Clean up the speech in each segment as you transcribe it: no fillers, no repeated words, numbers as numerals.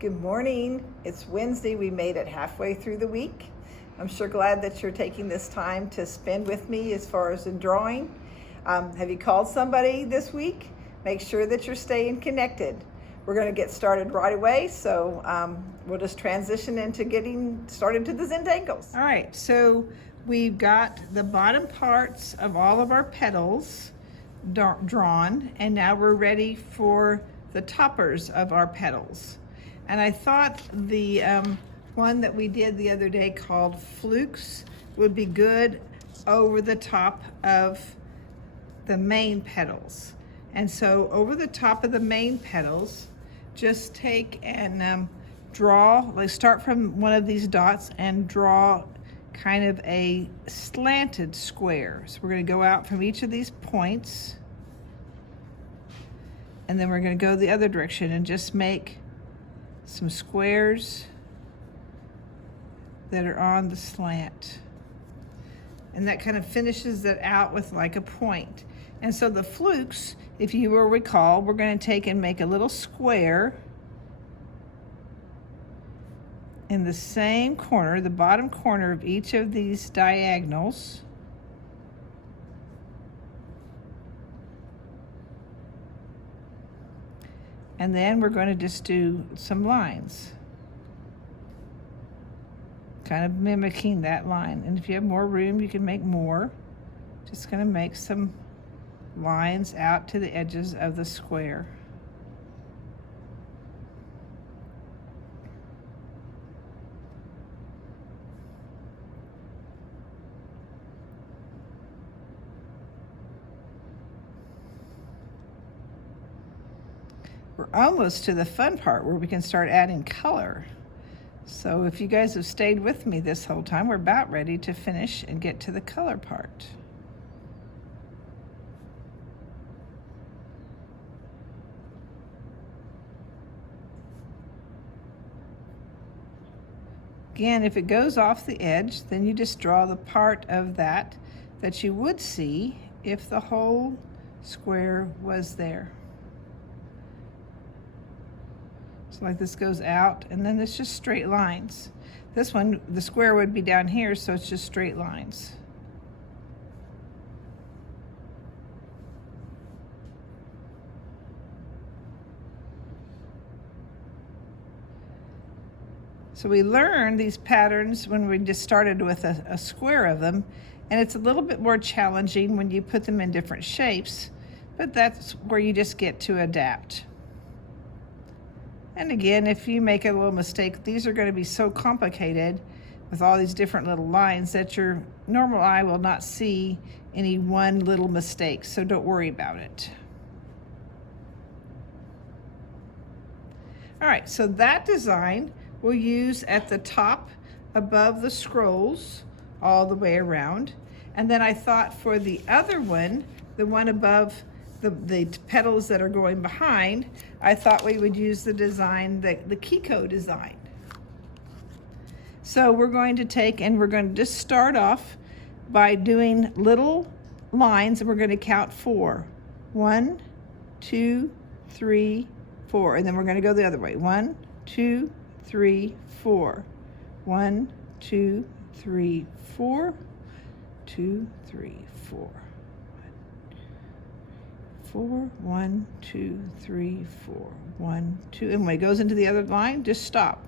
Good morning. It's Wednesday. We made it halfway through the week. I'm sure glad that you're taking this time to spend with me as far as in drawing. Have you called somebody this week? Make sure that you're staying connected. We're going to get started right away, so we'll just transition into getting started to the Zentangles. All right, so we've got the bottom parts of all of our petals drawn, and now we're ready for the toppers of our petals. And I thought the one that we did the other day called Flukes would be good over the top of the main petals. And so over the top of the main petals, just take and draw, like start from one of these dots and draw kind of a slanted square. So we're going to go out from each of these points, and then we're going to go the other direction and just make some squares that are on the slant. And that kind of finishes it out with like a point. And so the flukes, if you will recall, we're going to take and make a little square in the same corner, the bottom corner of each of these diagonals. And then we're going to just do some lines, kind of mimicking that line. And if you have more room, you can make more. Just going to make some lines out to the edges of the square. We're almost to the fun part where we can start adding color. So if you guys have stayed with me this whole time, we're about ready to finish and get to the color part. Again, if it goes off the edge, then you just draw the part of that you would see if the whole square was there. So like this goes out, and then it's just straight lines. This one, the square would be down here, so it's just straight lines. So we learned these patterns when we just started with a square of them, and it's a little bit more challenging when you put them in different shapes, but that's where you just get to adapt. And again, if you make a little mistake, these are going to be so complicated with all these different little lines that your normal eye will not see any one little mistake, so don't worry about it. All right, so that design we'll use at the top above the scrolls all the way around. And then I thought for the other one, the one above the petals that are going behind, I thought we would use the design, the Kiko design. So we're going to take and we're going to just start off by doing little lines, and we're going to count 4. 1, 2, 3, 4. And then we're going to go the other way. 1, 2, 3, 4. 1, 2, 3, 4. 2, 3, 4. 4, 1, 2, 3, 4. 1, 2, and when it goes into the other line, just stop.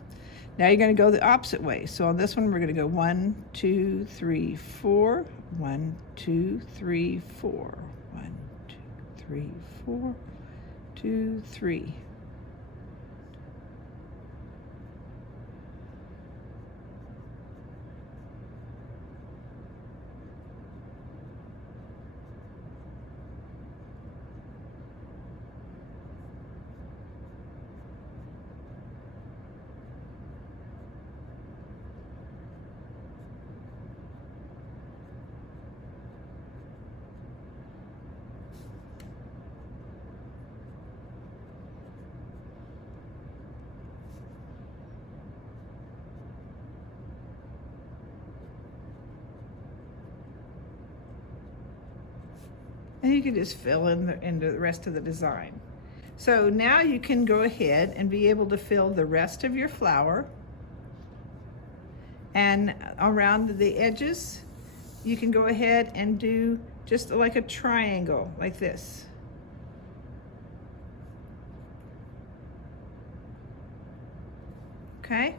Now you're going to go the opposite way. So on this one, we're going to go 1, 2, 3, 4. 1, 2, 3, 4. 1, 2, 3, 4. 2, 3. And you can just fill in the rest of the design. So now you can go ahead and be able to fill the rest of your flower. And around the edges, you can go ahead and do just like a triangle, like this. Okay?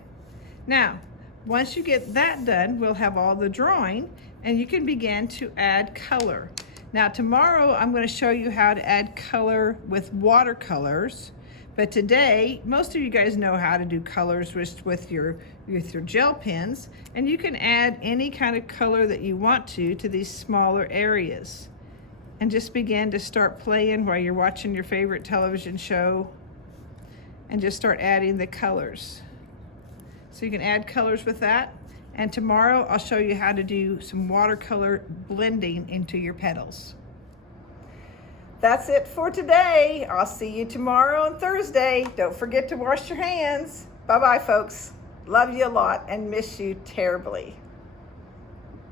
Now, once you get that done, we'll have all the drawing, and you can begin to add color. Now, tomorrow I'm going to show you how to add color with watercolors, but today, most of you guys know how to do colors with your gel pens, and you can add any kind of color that you want to these smaller areas. And just begin to start playing while you're watching your favorite television show, and just start adding the colors. So you can add colors with that. And tomorrow I'll show you how to do some watercolor blending into your petals. That's it for today. I'll see you tomorrow and Thursday. Don't forget to wash your hands. Bye-bye, folks. Love you a lot and miss you terribly.